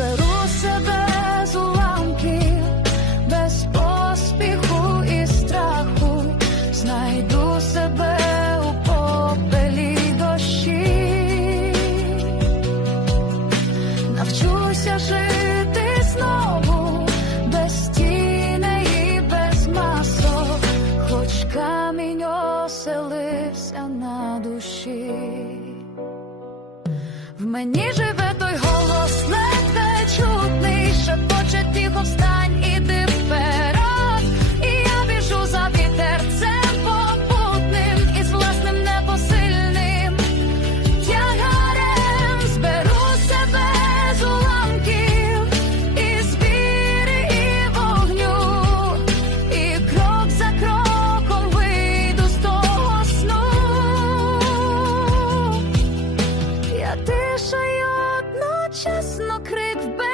зберу себе з уламків, без поспіху і страху, знайду себе у попелі дощі, навчуся жити знову, без тіней і без масок, хоч камінь оселився на душі. В мені живе той. тиша й одночасно крик вбив.